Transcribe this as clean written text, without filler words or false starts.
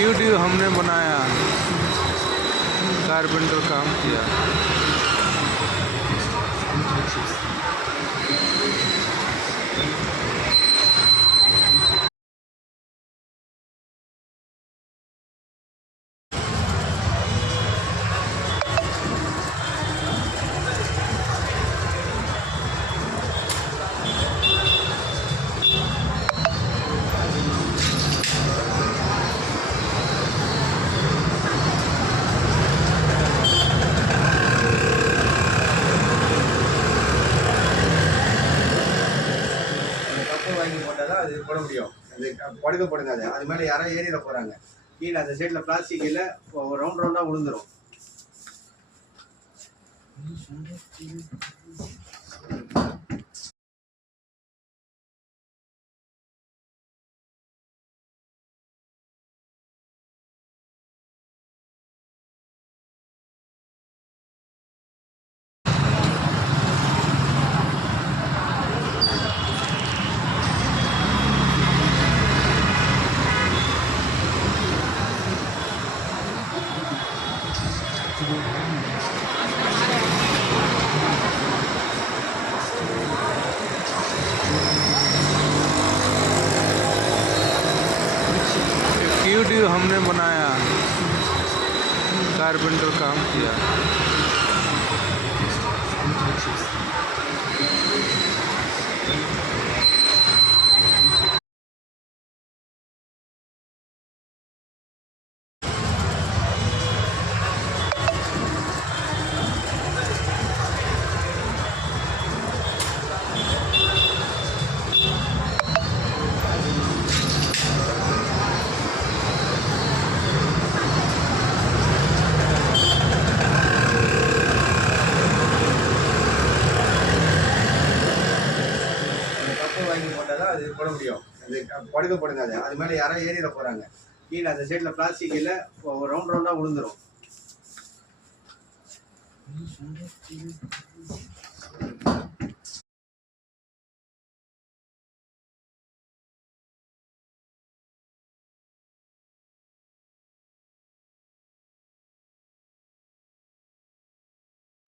YouTube हमने बनाया, carpenter काम किया। வாங்கி போட்டாதான் அது போட முடியும். அது படுக்க போடுங்க. அது மேலே யாரோ ஏறிட போறாங்க. கீழே அந்த சைடில் பிளாஸ்டிக் இல்லை, ரவுண்ட் ரவுண்டாக விழுந்துடும். यूट्यूब हमने बनाया, कारपेंटर काम किया। வாங்கி போட்டாதான் அது போட முடியும். அது படுக்க போடுங்க. அது மேலே யாரோ ஏறிட போறாங்க. கீழே அந்த சைடில் பிளாஸ்டிக் இல்லை, ரவுண்ட் ரவுண்டாக விழுந்துடும்.